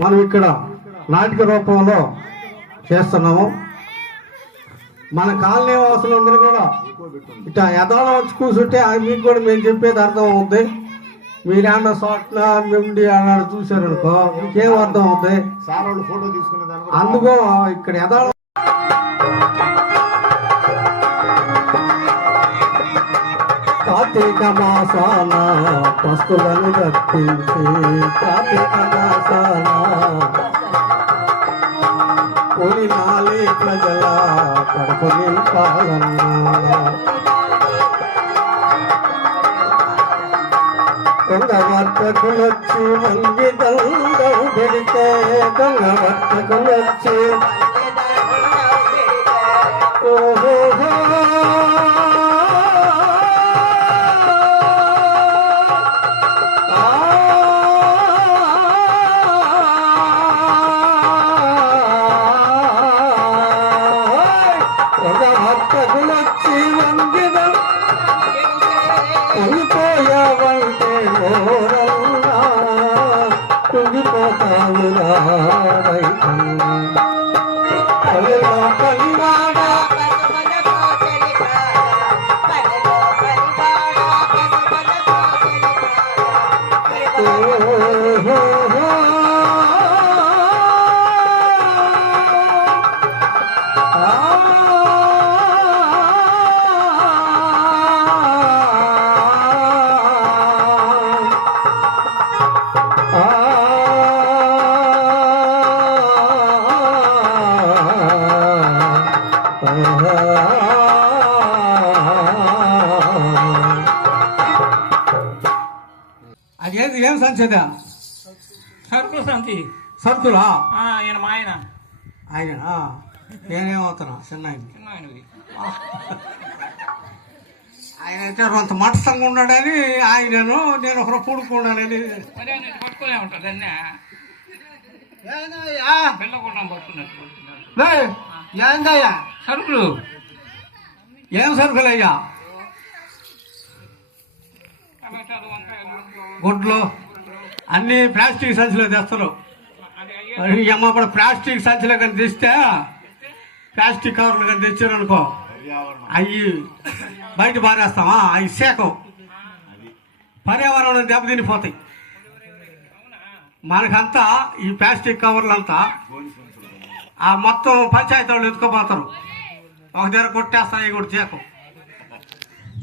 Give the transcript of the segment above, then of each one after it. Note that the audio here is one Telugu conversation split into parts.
మనం ఇక్కడ నాటిక రూపంలో చేస్తున్నాము. మన కాలనీ వాసులందరూ కూడా ఇట్లా యథాల వచ్చి కూర్చుంటే మీకు కూడా మేము చెప్పేది అర్థం అవుతుంది మీరేమన్నా చోట్ల మిమ్మల్ని అన్నాడు చూసారనుకో మీకేం అర్థం అవుతుంది అందుకో ఇక్కడ యథాల కార్తీక మాసాన పస్తులను దర్శించి కార్తీక మాసాన నాలి ప్రజల కడుపు నింపాలన్నా దొంగ వర్తకులొచ్చి వంగి దండం పెడితే దొంగ సంచేదా సరుకుల సంతి. సరుకులా? ఆ, ఈయన మా ఆయన. ఆయన ఆ, నేనేమవుతున్నా? చిన్న ఆయన ఆయన అయితే కొంత మట్టంగా ఉన్నాడని ఆయనను నేను ఒకరు పూడుకున్నానని పిల్లకుండా పట్టుకున్నట్టు. ఏందయ్యా? సరుకులు. ఏం టమాటాలు వంకాయలు. గుడ్లు. అన్ని ప్లాస్టిక్ సంచులో తెస్తారు. అమ్మ కూడా ప్లాస్టిక్ సంచులు కానీ తెస్తే ప్లాస్టిక్ కవర్లు కానీ తెచ్చారు అనుకో అవి బయట పారేస్తామా? అవి సేకం. పర్యావరణం దెబ్బతినిపోతాయి. మనకంతా ఈ ప్లాస్టిక్ కవర్లంతా అంతా ఆ మొత్తం పంచాయతీ వాళ్ళు ఎత్తుకుపోతారు. ఒక దగ్గర కొట్టేస్తాయి కూడా చేకం.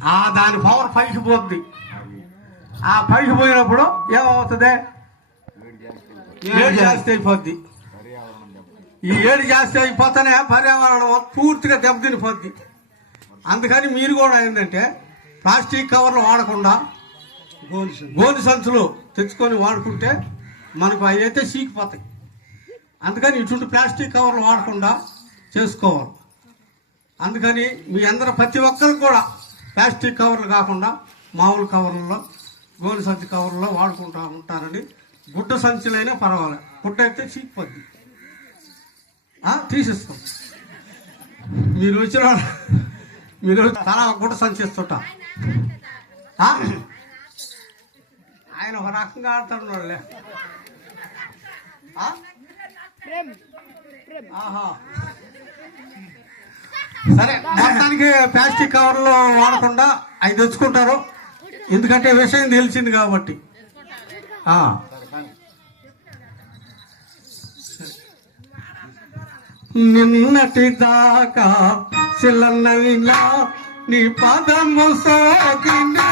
ఆ దాని పవర్ పైకి పోద్ది. ఆ పైకి పోయినప్పుడు ఏమవుతుంది? ఏడు జాస్తి అయిపోద్ది. ఈ ఏడు జాస్తి అయిపోతేనే పర్యావరణం పూర్తిగా దెబ్బతినిపోద్ది. అందుకని మీరు కూడా ఏంటంటే ప్లాస్టిక్ కవర్లు వాడకుండా గోని సంచులు. తెచ్చుకొని వాడుకుంటే మనకు అవి అయితే చీకిపోతాయి అందుకని ఇటువంటి ప్లాస్టిక్ కవర్లు వాడకుండా చేసుకోవాలి. అందుకని మీ అందరూ ప్రతి ఒక్కరు కూడా ప్లాస్టిక్ కవర్లు కాకుండా మామూలు కవర్లలో గోని సంచి కవర్లో వాడుకుంటా ఉంటారని గుడ్డ సంచులైనా పర్వాలేదు గుడ్డ అయితే చీకిపోద్ది తీసిస్తాం. మీరు వచ్చిన వాళ్ళు- మీరు తల గుడ్డ సంచి ఇస్తుంటా? ఆయన ఒక రకంగా ఆడుతున్నాడులే? ఆహా. సరే మొత్తానికి ప్లాస్టిక్ కవర్లు వాడకుండా అవి తెచ్చుకుంటారు. ఎందుకంటే విషయం తెలిసింది కాబట్టి. నిన్నటి దాకా శిలన్నవిలా నీ పదము సోకినే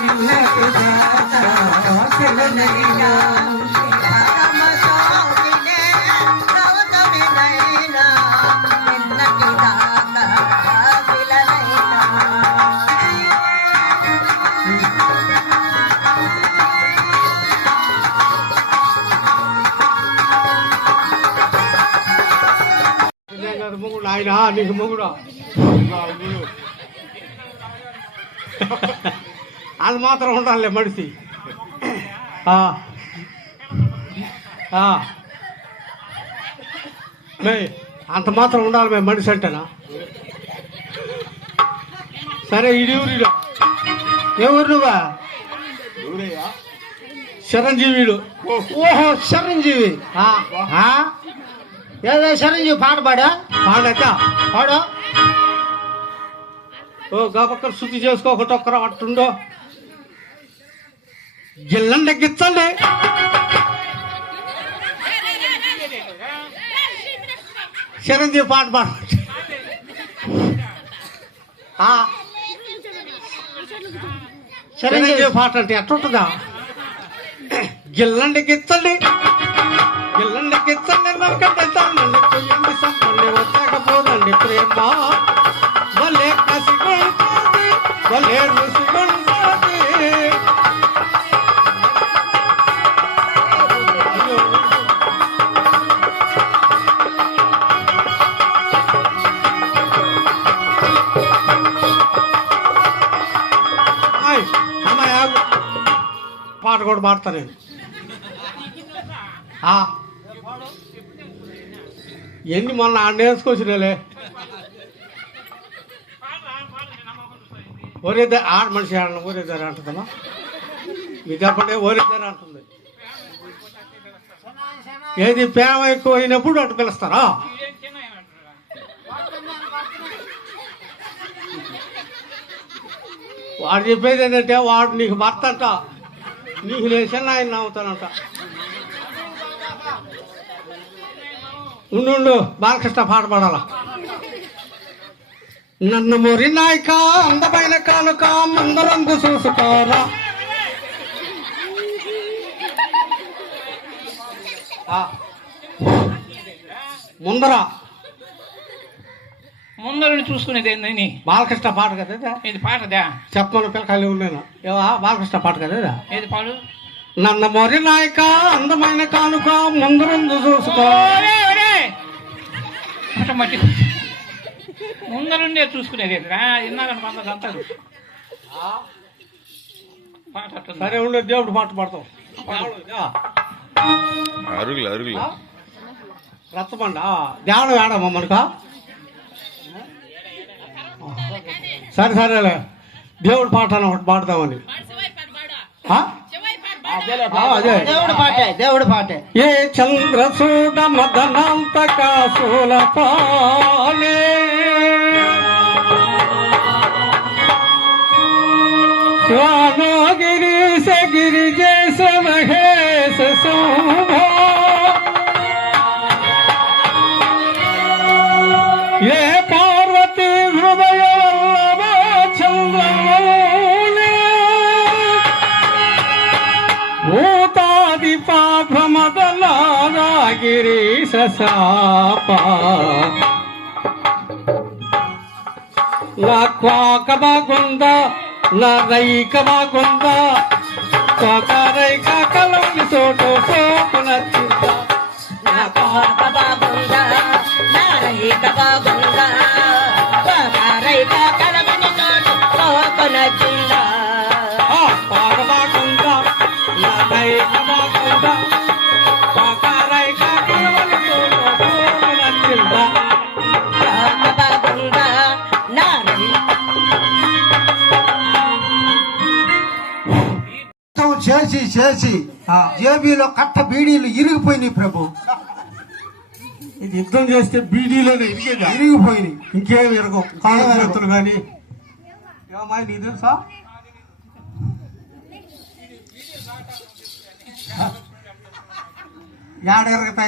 నిన్నటి దాకా శిలన్నవిలా ఆయన నీకు మొగుడు అది మాత్రం ఉండాలి మనిషి. మే అంత మాత్రం ఉండాలి మేము మనిషి అంటేనా? సరే ఏ ఊరు నువ్వా? చిరంజీవిడు ఓహో చిరంజీవి? ఏదో చిరంజీవి పాట పాడా? పాడట పాడు? ఓ గబక్కలు శుద్ధి చేసుకోకుండా ఒక్కరు అట్టుండో గిల్లండి గిచ్చండి. చిరంజీవి పాట పాడ చిరంజీవి పాట అంటే ఎట్టుంటుందా గిల్లండి గిచ్చండి. గిల్లండి గిచ్చండి ప్రేమ ఆయ్, పాట కూడా పాడతా నేను ఆ. ఎన్ని మొన్న ఆడ నేర్చుకొచ్చినలే ఓరేద్దరు ఆడ మనిషి ఆడ ఓరేద్దరు అంటుందమ్మా. మీరు చెప్పండి ఓరేద్దరు అంటుంది. ఏది ప్రేమ ఎక్కువ అయినప్పుడు అటు పిలుస్తారా? వాడు చెప్పేది ఏంటంటే వాడు నీకు భర్త అంట. నీకు నేను చిన్న ఆయన నవ్వుతానంట ఉండు బాలకృష్ణ పాట పాడాలా? నన్ను మొరి నాయక అందమైన కానుక ముందరంగు చూసుకోరా. ముందర. ముందరని చూసుకునేది ఏందని బాలకృష్ణ పాట కదా ఇది? పాటదా చెప్పమని పిల్లకాయలు ఉన్నాను ఏవా? బాలకృష్ణ పాట కదా? ఏది పాడు? నన్న మొరి నాయక అందమైన కానుక ముందరందు చూసుకో మట్టి ముందరుండే చూసుకునేది ఏంటిరా విన్నారని కొంత అంటారు. సరే ఉండే దేవుడు పాట పాడతాం. అరుగులు అరుగులు. రచ్చబండ దేవుడు వేడమ్మా మనకు? సరే సరేలే. దేవుడు పాట ఒకటి పాడతామని ఆ? ఆ, అదే. దేవుడు పాటే దేవుడు పాటే. ఏ చంద్రసూడ మదనంతక పాలే గిరీశ గిరిజేశ మహేశ శోభ ఏ పార్వతి హృదయ వల్లభ చంద్రమౌళి భూతాదిప భ్రమదలాగిరీశ శాప నా క్వాక బాగుంద నా రైక బాగుంద క్వాక రైక సోటో చోటు చేసి. జేబీలో కట్ట బీడీలు ఇరిగిపోయినాయి ప్రభు. ఇది యుద్ధం చేస్తే బీడీలోనే ఇరిగేదా? ఇరిగిపోయినాయి. ఇంకేమి ఇరగవు. కాళ్ళ కానీ నీకు తెలుసా?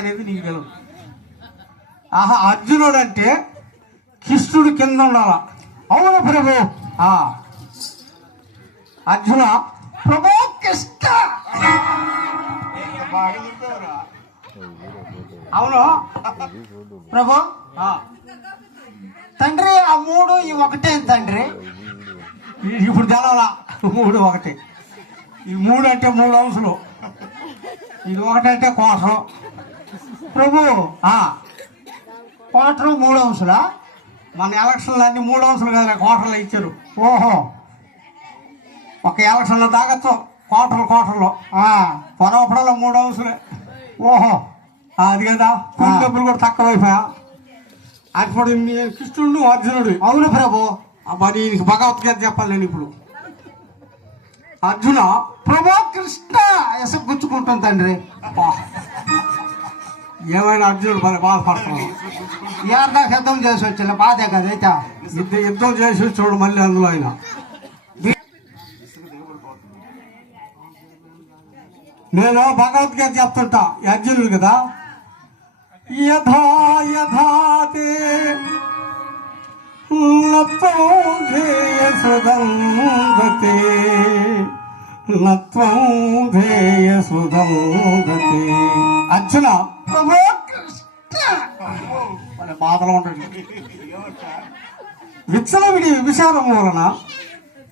నీకు తెలియదు ఆహా అర్జునుడు అంటే కృష్ణుడు కింద ఉండాల? అవును ప్రభు. ఆ. అర్జున ప్రభు కృష్ణ! అవును. ప్రభు తండ్రి ఆ మూడు ఈ ఒకటే తండ్రి. ఇప్పుడు తెలవాలా? మూడు ఒకటి. ఈ మూడు అంటే మూడు అంశాలు ఇది ఒకటంటే కోసరం ప్రభు కోటం కోటరు మూడు అంశులా మన ఎలక్షన్లు అన్ని మూడు అంశాలు కదా కోటర్లు ఇచ్చారు. ఓహో. ఒక ఎలక్షన్లో తాగచ్చు. కోటర్లు ఆ. పొరపడలో మూడు అంశాలే ఓహో. అది కదా. డబ్బులు కూడా తక్కువైపోయా. అప్పుడు మీ కృష్ణుడు అర్జునుడు. అవును ప్రభు. మరి ఈయనకి భగవద్గీత చెప్పాలి నేను ఇప్పుడు. అర్జున ప్రభు కృష్ణ ఎస రక్తం తండ్రి. ఏమైనా అర్జునుడు మరి బాధపడుతున్నాడు ఏర్దా సిద్ధం చేసి వచ్చిన బాధే కదైతే యుద్ధ యుద్ధం చేసి చూడు మళ్ళీ అందులో ఆయన. నేను భగవద్గీత చెప్తుంటా అర్జునుడు కదా? యథా యథాతే నత్వం అర్జున. ప్రభు మరి బాధలో ఉండండి. విచ్చలవిడి విషాదం వలన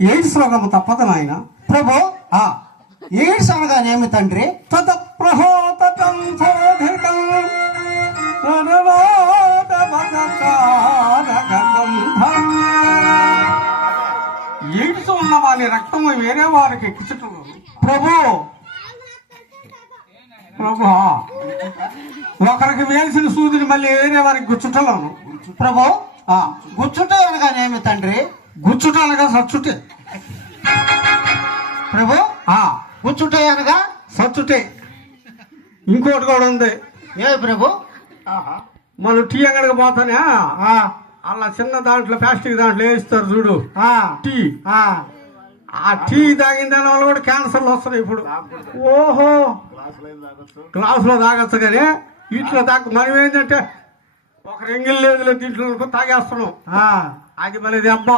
ఎయిడ్స్ రోగము తప్పదు నాయన. ప్రభు. ఆ. ఎయిడ్స్ అనగానేమి తండ్రి? తత శోధితం. ఎయిడ్స్ ఉన్న వారి రక్తము వేరే వారికి ఎక్కించటం ప్రభు! ప్రభు! ఒకరికి వేసిన సూదిని మళ్ళీ వేరే వారికి గుచ్చుటలను. ప్రభు! ఆ, గుచ్చుట అనగానేమి తండ్రి? గుచ్చుట అనగా సచ్చుటే. ప్రభు! గుచ్చుట అనగా? సచ్చుటే ఇంకోటి కూడా ఉంది. ఏ ప్రభు? మనం టీ అంగడికి పోతానే? ఆ, అలా చిన్న దాంట్లో ప్లాస్టిక్ దాంట్లో వేస్తారు చూడు. ఆ, టీ. ఆ. ఆ టీ తాగిన దాని వల్ల కూడా క్యాన్సర్లు వస్తున్నాయి ఇప్పుడు. ఓహో. గ్లాసులో తాగొచ్చు కానీ వీటిలో తాగ మనం ఏంటంటే ఒక ఎంగిల్ లేదు దీంట్లో తాగేస్తున్నాం. ఆ, అది మరి దెబ్బ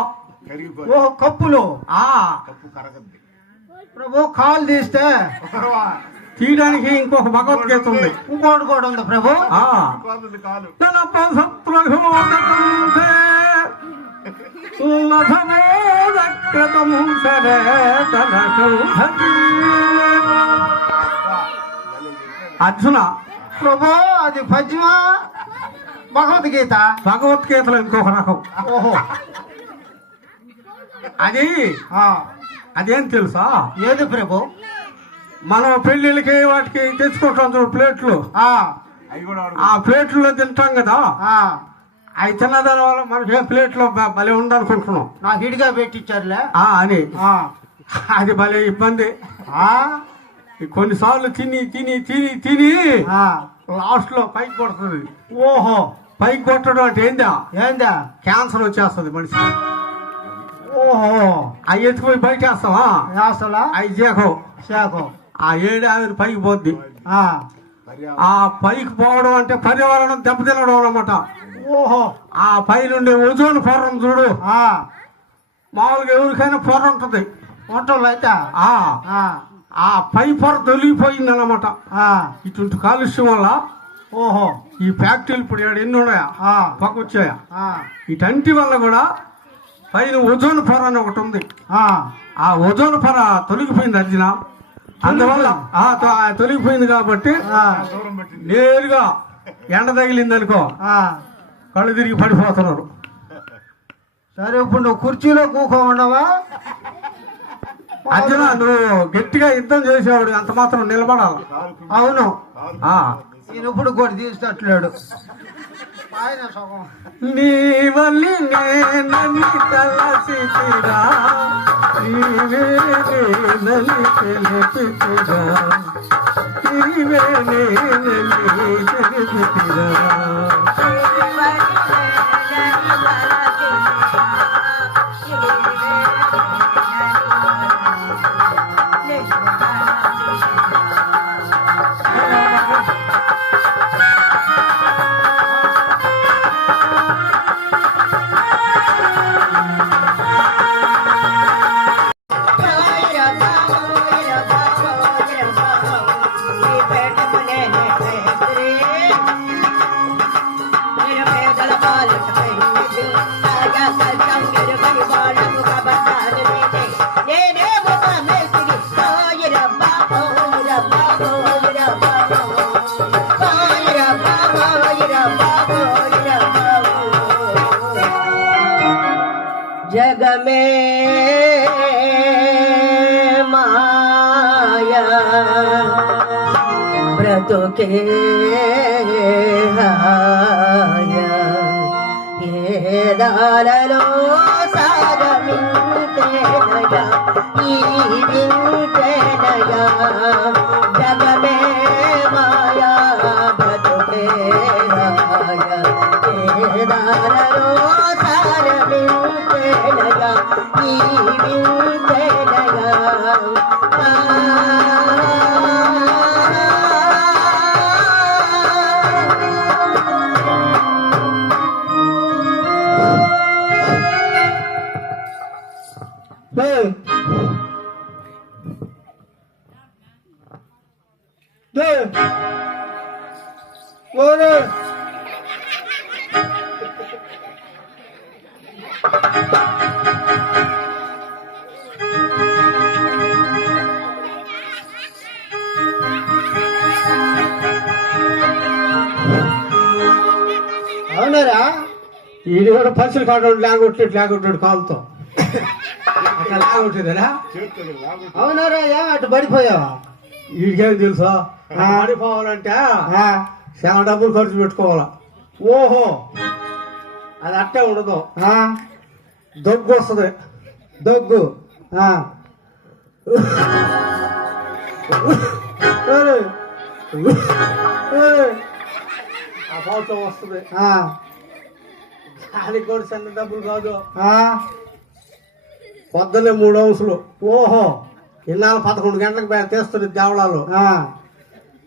కరిగిపోయి ఓహో కప్పులు. ఆ. కప్పు కరగద్ది. ప్రభు కాలు తీస్తే తీయడానికి ఇంకొక భగవద్గీత ఉంది. ఇంకోటి కూడా ఉంది ప్రభు. అర్జున. ప్రభు అది పద్మ? భగవద్గీత. భగవద్గీతలో ఇంకొక రకం. ఓహో. అది అదేం తెలుసా? ఏది ప్రభు? మనం పెళ్ళిళ్ళకి వాటికి తెచ్చుకుంటాం చూడు ప్లేట్లు. ఆ, ప్లేట్లో తింటాం కదా? ఆ, అవి తిన్నదాని వల్ల మనకి ఏ ప్లేట్లో భలే ఉందనుకుంటున్నాం. నాకు ఇడిగా పెట్టించారులే ఆ అని. ఆ, అది భలే ఇబ్బంది. కొన్నిసార్లు తిని తిని తిని తిని ఆ. లాస్ట్లో పైకి కొడుతుంది. ఓహో పైకి కొట్టడం అంటే ఏందా? ఏందా? క్యాన్సర్ వచ్చేస్తుంది మనిషి ఓహో అవి ఎత్తుకుపోయి బయట వేస్తావా? యాసలా అవి చేకో. శాఖం ఆ ఏడు ఆవిరి పైకి పోద్ది. ఆ, పైకి పోవడం అంటే పర్యావరణం దెబ్బతినడం అన్నమాట. ఓహో. ఆ పైనుండే ఓజోన్ పొర చూడు. మామూలుగా ఎవరికైనా పొర ఉంటుంది. వంటలు అయితే? ఆ. పై పొర తొలిగిపోయింది అన్నమాట ఆ, ఇటువంటి కాలుష్యం వల్ల ఓహో. ఈ ఫ్యాక్టరీలు ఇప్పుడు ఎన్ని ఉన్నాయా? ఆ, పక్క వచ్చాయా? ఆ, వీటంటి వల్ల కూడా పైన ఓజోన్ పొర అని ఒకటి ఉంది. ఆ, ఓజోన్ పొర తొలగిపోయింది అర్జున. అందువల్ల తొలగిపోయింది. కాబట్టి నేరుగా ఎండ తగిలింది అనుకో. కళ్ళు తిరిగి పడిపోతున్నారు. సరే ఇప్పుడు నువ్వు కుర్చీలో కూకో ఉండవా అర్జున నువ్వు గట్టిగా యుద్ధం చేసేవాడు అంత మాత్రం నిలబడాలి. అవును. ఇప్పుడు కూడా తీసేటట్లేడు ఆయన సగం నీ వల్లి నేనని తలసితిరా నీవే నేనని తెలిపితిరా నీవే నేనని తెలిపితిరా ముఖేయ ఏ దాలలో సాగమింతేనగా ఈ వింతేనగా ఈడు కూడా పచ్చలు కాడు లేకొట్టాడు లేకొట్టాడు కాలుతో. అట్లా లేకొట్టేదా చేతులు లాగుంటే అవునరా ఏం అటు పడిపోయావా? వీడికేం తెలుసా? ఆ, చాలా డబ్బులు ఖర్చు పెట్టుకోవాలా. ఓహో! అది అట్టే ఉండదు. ఆ, దగ్గు వస్తుంది. దగ్గు. ఆ, ఫోటో వస్తుంది. ఆ, దానికి కూడా చిన్న డబ్బులు కాదు. పొద్దున్నే మూడు అంశలు ఓహో ఇన్నాళ్ళు పదకొండు గంటలకు బయట తీస్తుంది దేవళాలు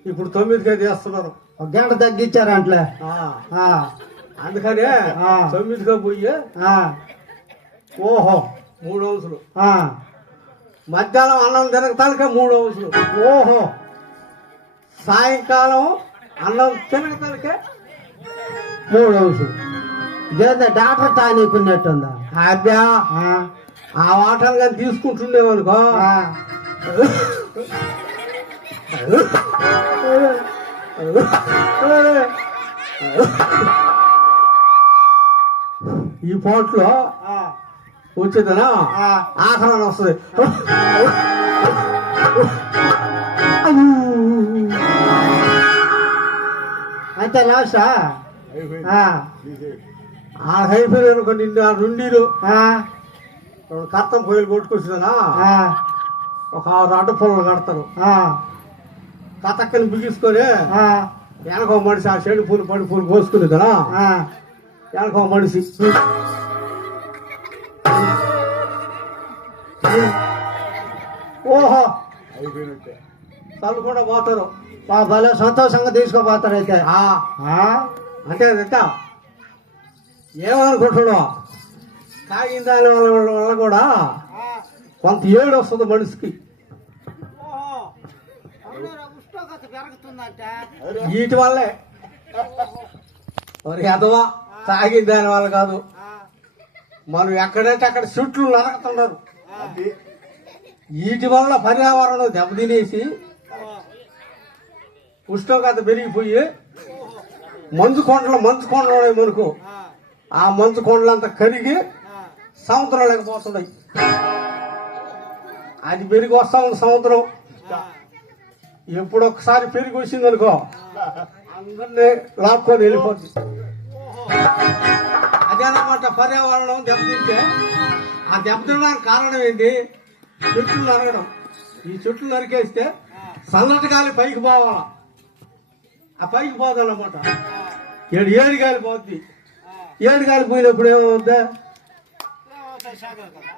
ఇప్పుడు తొమ్మిదికే తీస్తున్నారు. ఒక గంట తగ్గించారంట్లే ఆ, ఆ, అందుకనే ఆ. తొమ్మిదికే పోయి ఓహో మూడు అంశలు మధ్యాహ్నం అన్నం తినగతానికే మూడు అంశలు ఓహో. సాయంకాలం అన్నం తినగతానికే మూడు అంశం ఇదేందా డాక్టర్ తానీకున్నట్టుందా అబ్బా ఆ, ఆ వాటర్ కానీ తీసుకుంటుండేవనుకో. ఆ, ఈ పోట్లో ఆ, వచ్చేదనా? ఆ. ఆఖరణ వస్తుంది అయితే లాస్టా అయిపోయింది ఆ, తీసేయి. ఆ అయిపోయిన రెండీలు ఆ, రెండు కత్తం పొయ్యిలు కొట్టుకొచ్చిందనా ఆ, ఒక ఆరు అడ్డ పొలం కడతారు. కతక్కని బిగించుకొని వెనక మనిషి ఆ చెడు పూలు పడి పూలు పోసుకునేదనా? ఆ. వెనక మనిషి. ఓహో! అయిపోయినట్టే తల్లు కూడా పోతారు భలే సంతోషంగా తీసుకోపోతారు అయితే? అంటే ఎంత ఏమనుకుంటున్నావు? తాగిన దాని వల్ల వల్ల కూడా కొంత ఏడు వస్తుంది మనిషికి. వీటి వల్లే. మరి ఎదవా తాగిన దాని వల్ల కాదు. మనం ఎక్కడైతే అక్కడ చెట్లు నరకుతున్నారు వీటి వల్ల పర్యావరణం దెబ్బతినేసి ఉష్ణోగ్రత పెరిగిపోయి మంచు కొండలు మంచు కొండలు ఉన్నాయి మనకు. ఆ మంచు కొండలంతా కరిగి సముద్రంలోకి పోతున్నాయి అది పెరిగి వస్తా ఉంది సముద్రం. ఎప్పుడు ఒకసారి పెరిగి వచ్చింది అనుకో అందరినీ లాక్కొని వెళ్ళిపోతుంది అదేనమాట పర్యావరణం దెబ్బతింటే ఆ దెబ్బతినడానికి కారణం ఏంటి? చెట్లు నరగడం. ఈ చెట్లు నరికేస్తే చల్లటి గాలి పైకి పోవాలా? ఆ పైకి పోదన్నమాట. ఏడు ఏడు గాలి పోద్ది. ఏడు గాలి పోయినప్పుడు ఏమవుద్ది?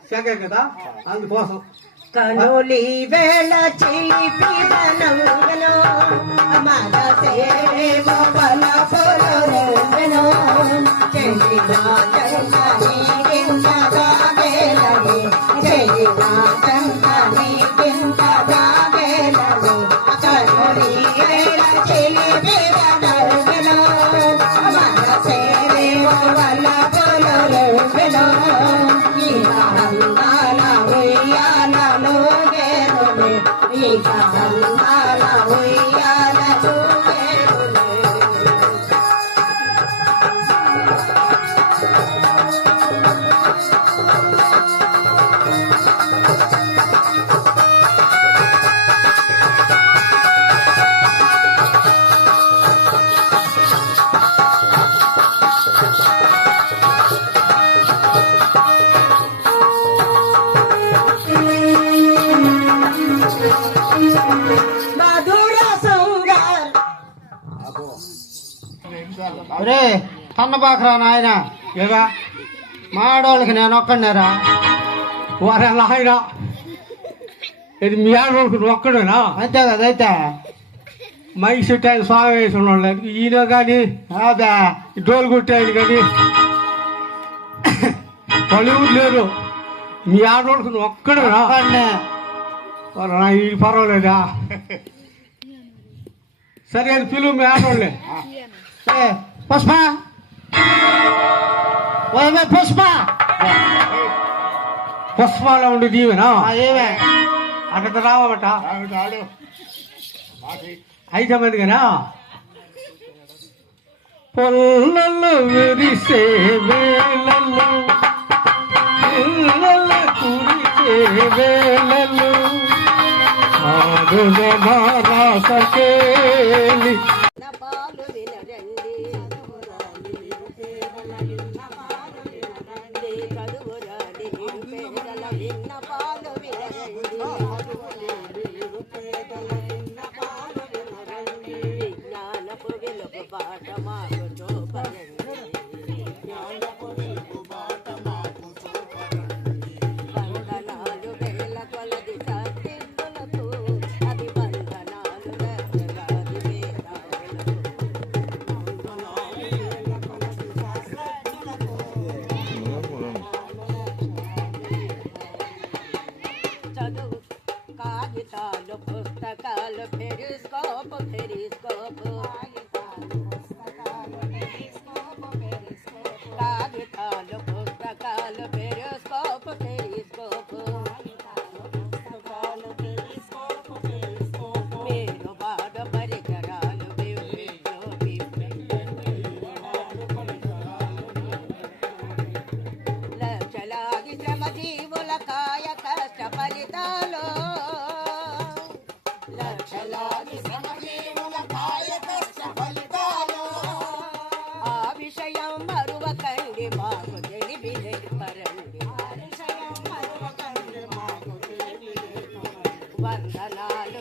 సెగే కదా? అందుకోసం. కనులి వేళ చిలిపి బల పొలరెంగను చెల్లినా గేరులే ఇహందాల సన్నబాకరా నాయన. ఇవా మా ఆడవాళ్ళకి నేను ఒక్కడినారా. వరే లాయరా ఇది మీ ఆడవాళ్ళకి ఒక్కడేనా? అంతే కదా అయితే మైక్ స్వామి వేసి ఉండలేదు ఈయన కానీ అదే డోలు కొట్టాయి కానీ పలువురు లేరు. మీ ఆడవాళ్ళకి ఒక్కడేనా? ఇది పర్వాలేదా? సరే అది పిలువు మీ ఆడవాళ్ళే పుష్ప. పుష్ప. పుష్పాలో ఉండి దీవెనా? అక్కడ రావట. ఐదు కదా పొల్లలు విరిసే కురిసే వేళలు काल पुस्तकाल फेरिस गप फेरिस गप దళాలు